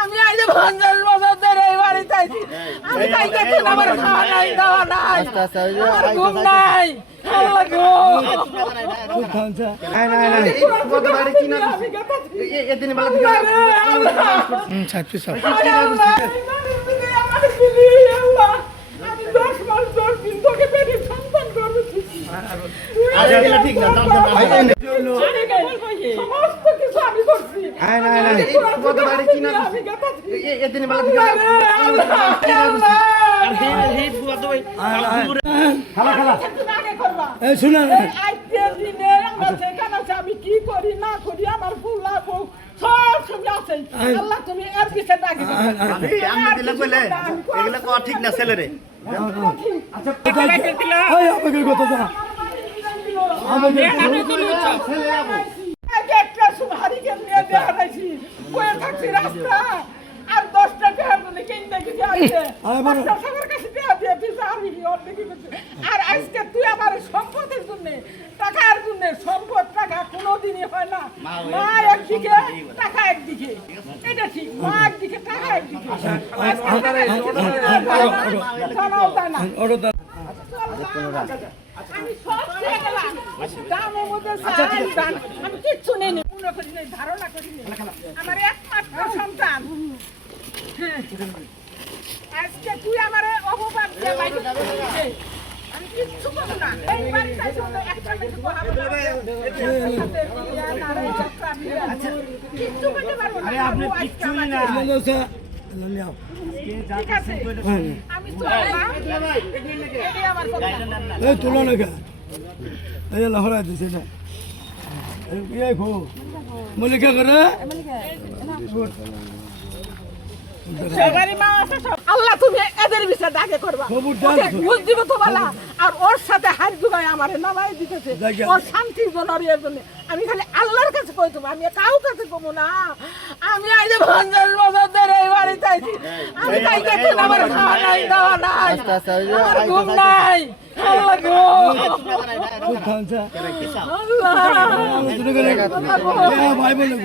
আমি আজ 50 বছর ধরে এই বাড়িতে আছি। আমি তাই দেখুন আমার খাওয়া নাই দাওয়া নাই, আমার ঘুম নাই। আল্লাহ গো, আমি 10 মাস 10 দিন তোকে পেটে সন্তান করেছি। সমস্ত কিছু আমি করছি। আমি কি করি না করি আমার ফুল সব ছবি আছে। আল্লাহ তুমি এর কিছু ডাকি ঠিক না ছেলে রে একটা সুহারি কে নিয়ে দেওয়া হয়েছি বয়ে থাকছি রাস্তা আর 10টা টাকা বলে কিনতে গিয়ে আছে সবার কাছে দেওয়া দিয়ে দিয়েছে আমি অর্ধেক আর আজকে তুই আমার সম্পদের জন্য টাকার জন্য সম্পদ টাকা কোনোদিনই হয় না। মা একদিকে টাকা একদিকে, এটা ঠিক, মা একদিকে টাকা একদিকে। আমি সব ছেড়ে গেলাম, দামের মধ্যে আমি কিচ্ছু নেই, মনে করি নাই, ধারণা করি নাই। আমার একমাত্র সন্তান, আজকে তুই আমার অপবাদ দিয়ে বাইরে দিয়েছে। আমি কিচ্ছু করবো না, এই বাড়িটা শুধু একটা মেয়ে পড়াবো না, কিচ্ছু করতে পারবো না। আপনি কিচ্ছু না, ঠিক আছে আমি চললাম, এটাই আমার কথা। তুলো না এই লহরা দিছে না এই খো মলিকা করে আল্লাহ তুমি এদের বিষয়ে ডাকে করবা, ঘুষ দিব তো বলা, আর ওর সাথে হাত জুগায় আমার নামাই দিতেছে ওর শান্তির জন্য এর জন্য। আমি খালি আল্লাহর কাছে কই দেবো, আমি কাউ কাছে কমো না। আমি আজ 50 বছর ধরে এই বাড়িতে আছি। আমি তাই দেখুন আমার খাওয়া নাই দাওয়া নাই, আমার ঘুম নাই। আল্লাহ গো, ভাই বলে